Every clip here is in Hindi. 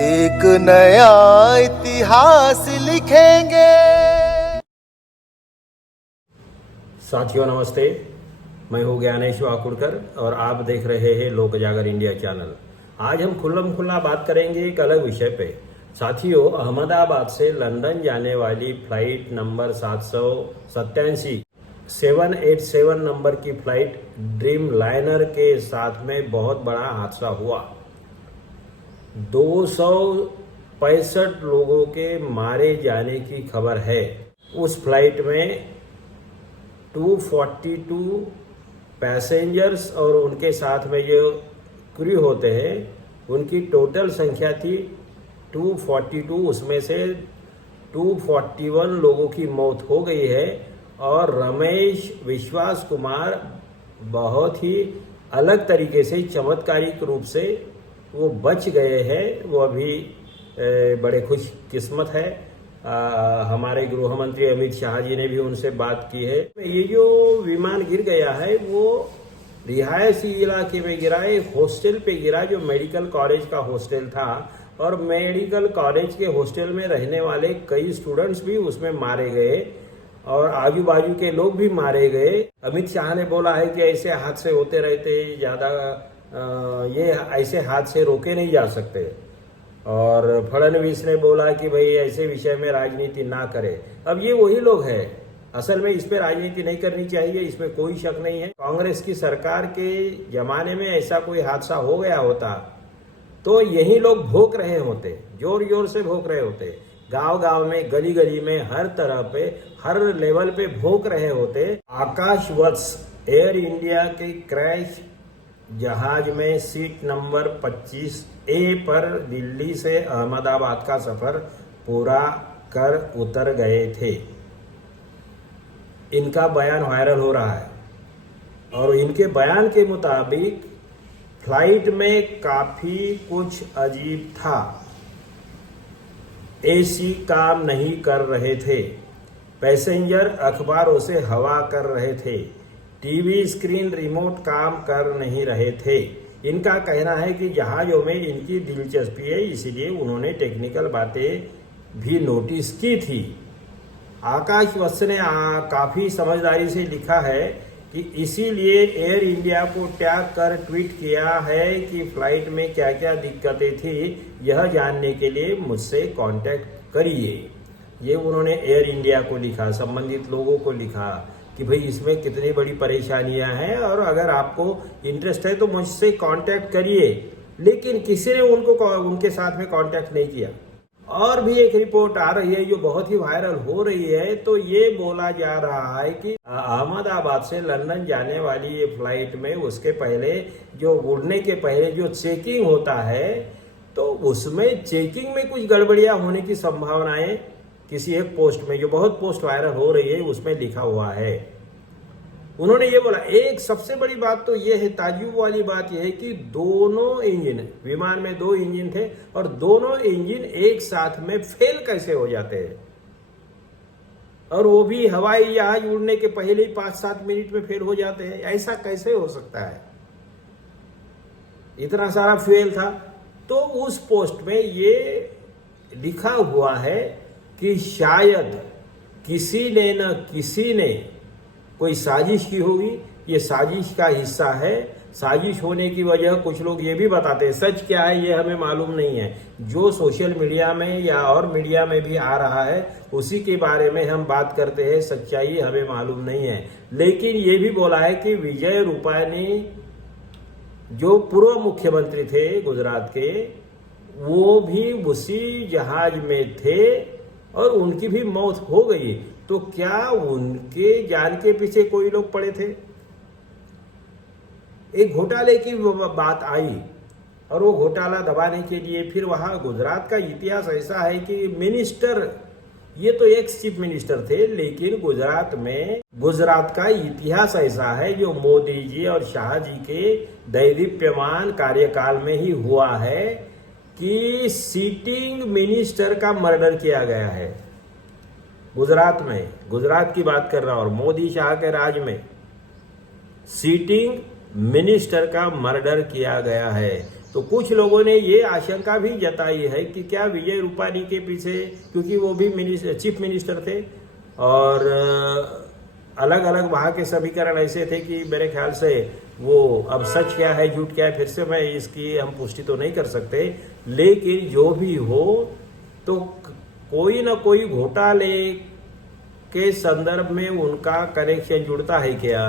एक नया इतिहास लिखेंगे। साथियों नमस्ते, मैं हूँ ज्ञानेश वाकुड़कर और आप देख रहे हैं लोक जागर इंडिया चैनल। आज हम खुल्लम खुल्ला बात करेंगे एक अलग विषय पे। साथियों, अहमदाबाद से लंदन जाने वाली फ्लाइट नंबर 787 787 नंबर की फ्लाइट ड्रीम लाइनर के साथ में बहुत बड़ा हादसा हुआ। 265 लोगों के मारे जाने की खबर है। उस फ्लाइट में 242 पैसेंजर्स और उनके साथ में जो क्रू होते हैं उनकी टोटल संख्या थी 242। उसमें से 241 लोगों की मौत हो गई है और रमेश विश्वास कुमार बहुत ही अलग तरीके से चमत्कारिक रूप से वो बच गए हैं। वो अभी बड़े खुश किस्मत है। हमारे गृह मंत्री अमित शाह जी ने भी उनसे बात की है। ये जो विमान गिर गया है वो रिहायशी इलाके में गिरा, एक हॉस्टल पे गिरा जो मेडिकल कॉलेज का हॉस्टल था और मेडिकल कॉलेज के हॉस्टल में रहने वाले कई स्टूडेंट्स भी उसमें मारे गए और आजू बाजू के लोग भी मारे गए। अमित शाह ने बोला है कि ऐसे हादसे होते रहते, ज़्यादा ये ऐसे हादसे रोके नहीं जा सकते। और फडणवीस ने बोला कि भाई ऐसे विषय में राजनीति ना करे। अब ये वही लोग हैं, असल में इस पे राजनीति नहीं करनी चाहिए, इसमें कोई शक नहीं है। कांग्रेस की सरकार के जमाने में ऐसा कोई हादसा हो गया होता तो यही लोग भोंक रहे होते, जोर जोर से भोंक रहे होते, गांव गांव में, गली गली में, हर तरह पे, हर लेवल पे भोंक रहे होते। आकाश वत्स एयर इंडिया के क्रैश जहाज में सीट नंबर 25A पर दिल्ली से अहमदाबाद का सफर पूरा कर उतर गए थे। इनका बयान वायरल हो रहा है और इनके बयान के मुताबिक फ्लाइट में काफी कुछ अजीब था। एसी काम नहीं कर रहे थे, पैसेंजर अखबारों से हवा कर रहे थे, टीवी स्क्रीन रिमोट काम कर नहीं रहे थे। इनका कहना है कि जहाज़ों में इनकी दिलचस्पी है, इसलिए उन्होंने टेक्निकल बातें भी नोटिस की थी। आकाश वत्स ने काफ़ी समझदारी से लिखा है कि इसीलिए एयर इंडिया को टैग कर ट्वीट किया है कि फ्लाइट में क्या क्या दिक्कतें थी, यह जानने के लिए मुझसे कांटेक्ट करिए। ये उन्होंने एयर इंडिया को लिखा, संबंधित लोगों को लिखा कि भाई इसमें कितनी बड़ी परेशानियां हैं और अगर आपको इंटरेस्ट है तो मुझसे कांटेक्ट करिए। लेकिन किसी ने उनके साथ में कांटेक्ट नहीं किया। और भी एक रिपोर्ट आ रही है जो बहुत ही वायरल हो रही है। तो ये बोला जा रहा है कि अहमदाबाद से लंदन जाने वाली ये फ्लाइट में उसके पहले जो उड़ने के पहले जो चेकिंग होता है तो उसमें चेकिंग में कुछ गड़बड़ियां होने की संभावनाएं किसी एक पोस्ट में, जो बहुत पोस्ट वायरल हो रही है, उसमें लिखा हुआ है। उन्होंने ये बोला, एक सबसे बड़ी बात तो ये है, ताज्जुब वाली बात यह है कि दोनों इंजन, विमान में 2 इंजन थे और दोनों इंजन एक साथ में फेल कैसे हो जाते हैं, और वो भी हवाई जहाज उड़ने के पहले ही 5-7 मिनट में फेल हो जाते हैं। ऐसा कैसे हो सकता है? इतना सारा फ्यूल था। तो उस पोस्ट में ये लिखा हुआ है कि शायद किसी ने न किसी ने कोई साजिश की होगी। ये साजिश का हिस्सा है। साजिश होने की वजह कुछ लोग ये भी बताते हैं, सच क्या है ये हमें मालूम नहीं है। जो सोशल मीडिया में या और मीडिया में भी आ रहा है उसी के बारे में हम बात करते हैं, सच्चाई हमें मालूम नहीं है। लेकिन ये भी बोला है कि विजय रूपानी जो पूर्व मुख्यमंत्री थे गुजरात के, वो भी उसी जहाज में थे और उनकी भी मौत हो गई। तो क्या उनके जान के पीछे कोई लोग पड़े थे? एक घोटाले की बात आई और वो घोटाला दबाने के लिए फिर वहां गुजरात का इतिहास ऐसा है कि मिनिस्टर, ये तो एक्स चीफ मिनिस्टर थे, लेकिन गुजरात में गुजरात का इतिहास ऐसा है जो मोदी जी और शाह जी के दैदीप्यमान कार्यकाल में ही हुआ है कि सिटिंग मिनिस्टर का मर्डर किया गया है गुजरात में। गुजरात की बात कर रहा हूं, और मोदी शाह के राज में सिटिंग मिनिस्टर का मर्डर किया गया है। तो कुछ लोगों ने ये आशंका भी जताई है कि क्या विजय रूपानी के पीछे, क्योंकि वो भी चीफ मिनिस्टर थे और अलग अलग वहाँ के समीकरण ऐसे थे कि मेरे ख्याल से वो अब सच क्या है झूठ क्या है फिर से मैं इसकी हम पुष्टि तो नहीं कर सकते, लेकिन जो भी हो तो कोई ना कोई घोटाले के संदर्भ में उनका कनेक्शन जुड़ता है क्या,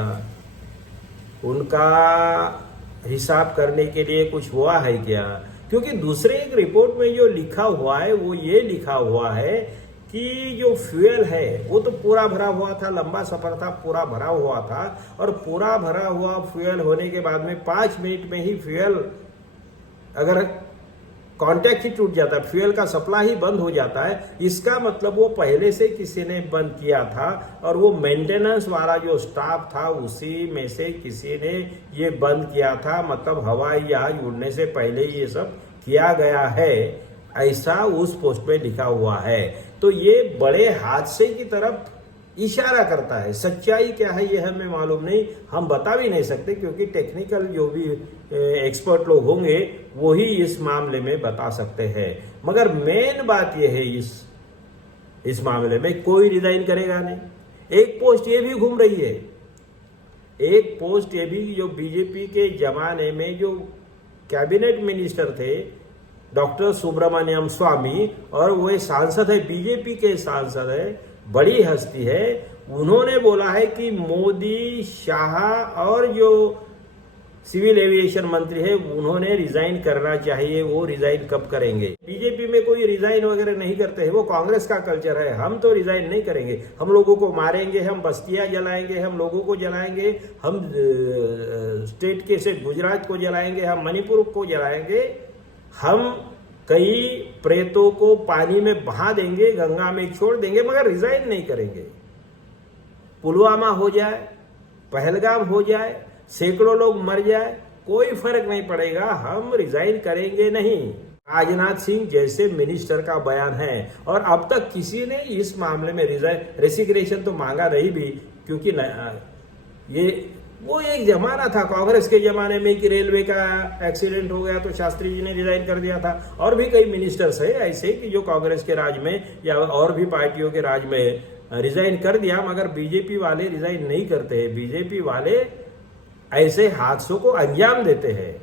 उनका हिसाब करने के लिए कुछ हुआ है क्या। क्योंकि दूसरे एक रिपोर्ट में जो लिखा हुआ है वो ये लिखा हुआ है कि जो फ्यूल है वो तो पूरा भरा हुआ था, लंबा सफर था, पूरा भरा हुआ था, और पूरा भरा हुआ फ्यूल होने के बाद में 5 मिनट में ही फ्यूल अगर कॉन्टैक्ट ही टूट जाता है, फ्यूल का सप्लाई ही बंद हो जाता है, इसका मतलब वो पहले से किसी ने बंद किया था और वो मेंटेनेंस वाला जो स्टाफ था उसी में से किसी ने ये बंद किया था, मतलब हवाई जहाज उड़ने से पहले ये सब किया गया है, ऐसा उस पोस्ट में लिखा हुआ है। तो ये बड़े हादसे की तरफ इशारा करता है। सच्चाई क्या है ये हमें मालूम नहीं, हम बता भी नहीं सकते, क्योंकि टेक्निकल जो भी एक्सपर्ट लोग होंगे वही इस मामले में बता सकते हैं। मगर मेन बात यह है इस मामले में कोई रिजाइन करेगा नहीं। एक पोस्ट ये भी घूम रही है, एक पोस्ट ये भी जो बीजेपी के जमाने में जो कैबिनेट मिनिस्टर थे डॉक्टर सुब्रमण्यम स्वामी, और वो सांसद है, बीजेपी के सांसद है, बड़ी हस्ती है, उन्होंने बोला है कि मोदी, शाह और जो सिविल एविएशन मंत्री है उन्होंने रिजाइन करना चाहिए। वो रिजाइन कब करेंगे? बीजेपी में कोई रिजाइन वगैरह नहीं करते हैं, वो कांग्रेस का कल्चर है। हम तो रिजाइन नहीं करेंगे, हम लोगों को मारेंगे, हम बस्तियां जलाएंगे, हम लोगों को जलाएंगे, हम स्टेट के से गुजरात को जलाएंगे, हम मणिपुर को जलाएंगे, हम कई प्रेतों को पानी में बहा देंगे, गंगा में छोड़ देंगे, मगर रिजाइन नहीं करेंगे। पुलवामा हो जाए, पहलगाम हो जाए, सैकड़ों लोग मर जाए, कोई फर्क नहीं पड़ेगा, हम रिजाइन करेंगे नहीं। राजनाथ सिंह जैसे मिनिस्टर का बयान है, और अब तक किसी ने इस मामले में रेसिग्नेशन तो मांगा नहीं भी, क्योंकि ये वो एक जमाना था कांग्रेस के जमाने में कि रेलवे का एक्सीडेंट हो गया तो शास्त्री जी ने रिजाइन कर दिया था, और भी कई मिनिस्टर्स है ऐसे कि जो कांग्रेस के राज में या और भी पार्टियों के राज में रिजाइन कर दिया, मगर बीजेपी वाले रिजाइन नहीं करते हैं। बीजेपी वाले ऐसे हादसों को अंजाम देते हैं,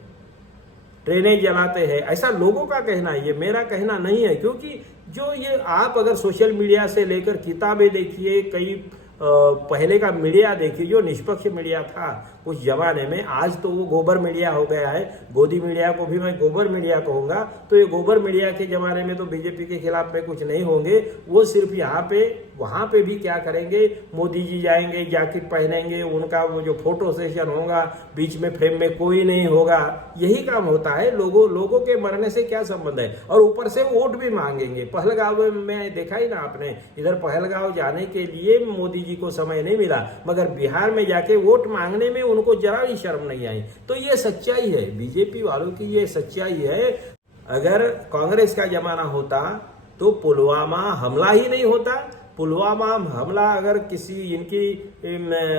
ट्रेनें जलाते हैं, ऐसा लोगों का कहना है, ये मेरा कहना नहीं है। क्योंकि जो ये आप अगर सोशल मीडिया से लेकर किताबें देखिए, कई पहले का मीडिया देखिए जो निष्पक्ष मीडिया था उस जमाने में, आज तो वो गोबर मीडिया हो गया है। गोदी मीडिया को भी मैं गोबर मीडिया कहूंगा। तो ये गोबर मीडिया के जमाने में तो बीजेपी के खिलाफ में कुछ नहीं होंगे, वो सिर्फ यहाँ पे वहां पे भी क्या करेंगे, मोदी जी जाएंगे, जैकेट पहनेंगे, उनका वो जो फोटो सेशन होगा, बीच में फ्रेम में कोई नहीं होगा, यही काम होता है। लोगों के मरने से क्या संबंध है, और ऊपर से वोट भी मांगेंगे। पहलगांव में देखा ही ना आपने, इधर पहलगांव जाने के लिए मोदी जी को समय नहीं मिला, मगर बिहार में जाके वोट मांगने में उनको जरा भी शर्म नहीं आई। तो ये सच्चाई है, बीजेपी वालों की ये सच्चाई है। अगर कांग्रेस का जमाना होता तो पुलवामा हमला ही नहीं होता। पुलवामा हमला अगर किसी इनकी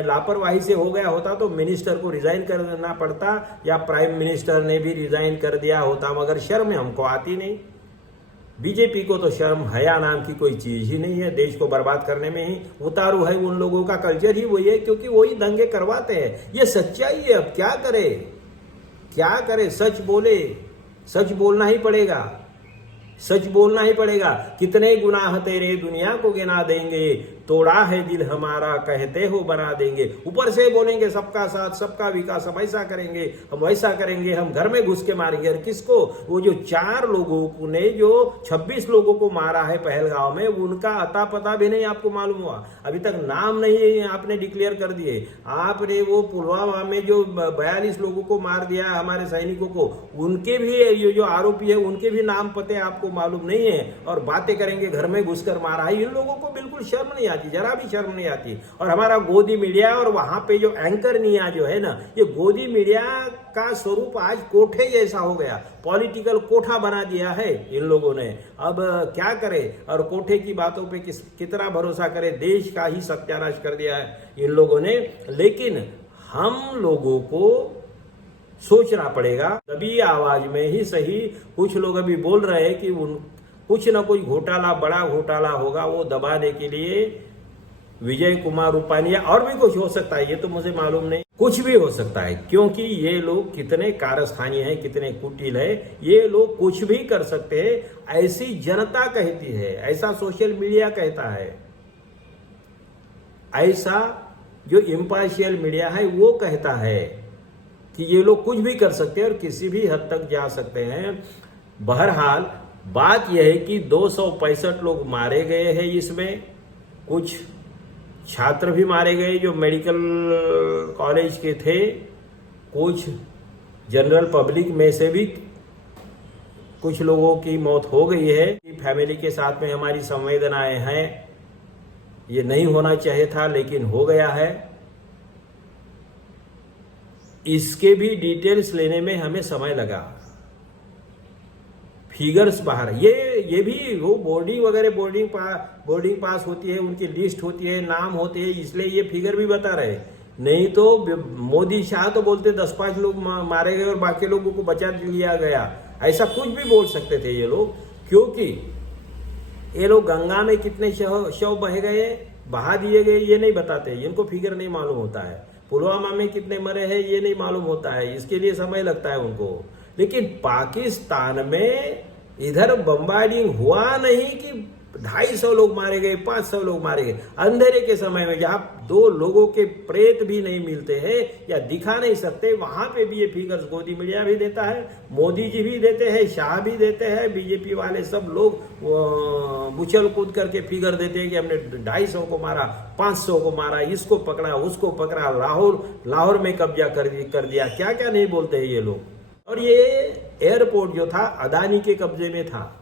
लापरवाही से हो गया होता तो मिनिस्टर को रिजाइन करना पड़ता, या प्राइम मिनिस्टर ने भी रिजाइन कर दिया होता, मगर शर्म हमको आती नहीं। बीजेपी को तो शर्म हया नाम की कोई चीज ही नहीं है। देश को बर्बाद करने में ही उतारू है, उन लोगों का कल्चर ही वही है, क्योंकि वही दंगे करवाते हैं। ये सच्चाई है, अब क्या करे, क्या करे, सच बोले, सच बोलना ही पड़ेगा, सच बोलना ही पड़ेगा। कितने गुनाह तेरे दुनिया को गिना देंगे, तोड़ा है दिल हमारा कहते हो बना देंगे। ऊपर से बोलेंगे सबका साथ सबका विकास, हम ऐसा करेंगे, हम वैसा करेंगे, हम घर में घुस के मारेंगे। और किसको? वो जो 4 लोगों ने जो 26 लोगों को मारा है पहलगांव में, उनका अता पता भी नहीं आपको मालूम हुआ, अभी तक नाम नहीं आपने डिक्लेयर कर दिए। आपने वो पुलवामा में जो 42 लोगों को मार दिया हमारे सैनिकों को, उनके भी ये जो आरोपी है उनके भी नाम पते आपको मालूम नहीं है, और बातें करेंगे घर में घुसकर मारा है। इन लोगों को बिल्कुल शर्म नहीं आती, जरा भी शर्म नहीं आती। और हमारा गोदी मीडिया और वहां पे जो एंकरनिया जो है ना, ये गोदी मीडिया का स्वरूप आज कोठे जैसा हो गया, पॉलिटिकल कोठा बना दिया है इन लोगों ने। अब क्या करे, और कोठे की बातों पे कितना भरोसा करे, देश का ही सत्यानाश कर दिया है इन लोगों ने। लेकिन हम लोगों को सोचना पड़ेगा, तभी आवाज में ही सही। कुछ लोग अभी बोल रहे हैं कि कुछ ना कुछ घोटाला, बड़ा घोटाला होगा, वो दबाने के लिए विजय कुमार रूपानी या और भी कुछ हो सकता है, ये तो मुझे मालूम नहीं, कुछ भी हो सकता है, क्योंकि ये लोग कितने कारस्थानी हैं, कितने कुटिल है, ये लोग कुछ भी कर सकते हैं। ऐसी जनता कहती है, ऐसा सोशल मीडिया कहता है, ऐसा जो इम्पार्शियल मीडिया है वो कहता है कि ये लोग कुछ भी कर सकते हैं और किसी भी हद तक जा सकते हैं। बहरहाल बात यह है कि 265 लोग मारे गए हैं, इसमें कुछ छात्र भी मारे गए जो मेडिकल कॉलेज के थे, कुछ जनरल पब्लिक में से भी कुछ लोगों की मौत हो गई है। फैमिली के साथ में हमारी संवेदनाएं हैं, ये नहीं होना चाहिए था लेकिन हो गया है। इसके भी डिटेल्स लेने में हमें समय लगा, फिगर्स बाहर, ये भी वो बोर्डिंग पास होती है, उनकी लिस्ट होती है, नाम होते हैं, इसलिए ये फिगर भी बता रहे। नहीं तो मोदी शाह तो बोलते 10-5 लोग मारे गए और बाकी लोगों को बचा लिया गया, ऐसा कुछ भी बोल सकते थे ये लोग, क्योंकि ये लोग गंगा में कितने शव बह गए, बहा दिए गए, ये नहीं बताते, इनको फिगर नहीं मालूम होता है। पुलवामा में कितने मरे हैं ये नहीं मालूम होता है, इसके लिए समय लगता है उनको। लेकिन पाकिस्तान में इधर बम्बार्डिंग हुआ नहीं कि 250 लोग मारे गए, 500 लोग मारे गए, अंधेरे के समय में जहां 2 लोगों के प्रेत भी नहीं मिलते हैं या दिखा नहीं सकते, वहां पे भी ये फिगर्स गोदी मीडिया भी देता है, मोदी जी भी देते हैं, शाह भी देते हैं, बीजेपी वाले सब लोग उछल कूद करके फिगर देते हैं कि हमने 250 को मारा, 500 को मारा, इसको पकड़ा, उसको पकड़ा, लाहौर में कब्जा कर दिया, क्या क्या नहीं बोलते हैं ये लोग। और ये एयरपोर्ट जो था अदानी के कब्जे में था,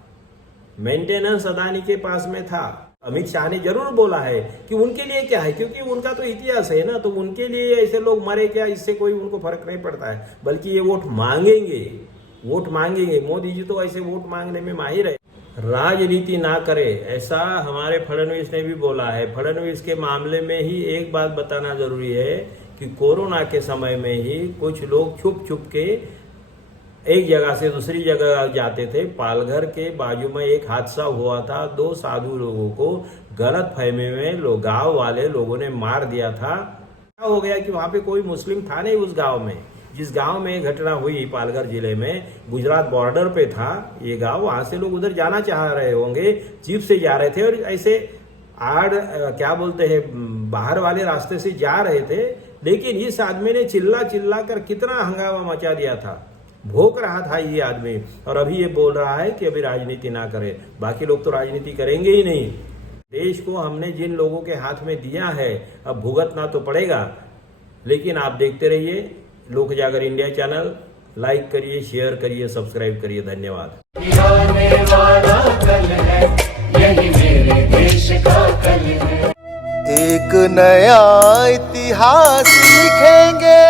मेंटेनेंस अदानी के पास में था। अमित शाह ने जरूर बोला है कि उनके लिए क्या है, क्योंकि उनका तो इतिहास है ना, तो उनके लिए ऐसे लोग मरे क्या, इससे कोई उनको फर्क नहीं पड़ता है, बल्कि ये वोट मांगेंगे। मोदी जी तो ऐसे वोट मांगने में माहिर है। राजनीति ना करे, ऐसा हमारे फडणवीस ने भी बोला है। फडणवीस के मामले में ही एक बात बताना जरूरी है कि कोरोना के समय में ही कुछ लोग छुप के एक जगह से दूसरी जगह जाते थे। पालघर के बाजू में एक हादसा हुआ था, 2 साधु लोगों को गलत फहमी में गांव वाले लोगों ने मार दिया था। क्या हो गया कि वहां पे कोई मुस्लिम था नहीं उस गांव में, जिस गांव में घटना हुई पालघर जिले में, गुजरात बॉर्डर पे था ये गांव। वहां से लोग उधर जाना चाह रहे होंगे, जीप से जा रहे थे और ऐसे बाहर वाले रास्ते से जा रहे थे, लेकिन इस आदमी ने चिल्ला कर कितना हंगामा मचा दिया था, भोंक रहा था ये आदमी, और अभी ये बोल रहा है कि अभी राजनीति ना करे। बाकी लोग तो राजनीति करेंगे ही नहीं। देश को हमने जिन लोगों के हाथ में दिया है अब भुगतना तो पड़ेगा। लेकिन आप देखते रहिए लोक जागर इंडिया चैनल, लाइक करिए, शेयर करिए, सब्सक्राइब करिए। धन्यवाद। यही मेरे देश का कल है। एक नया इतिहास लिखेंगे,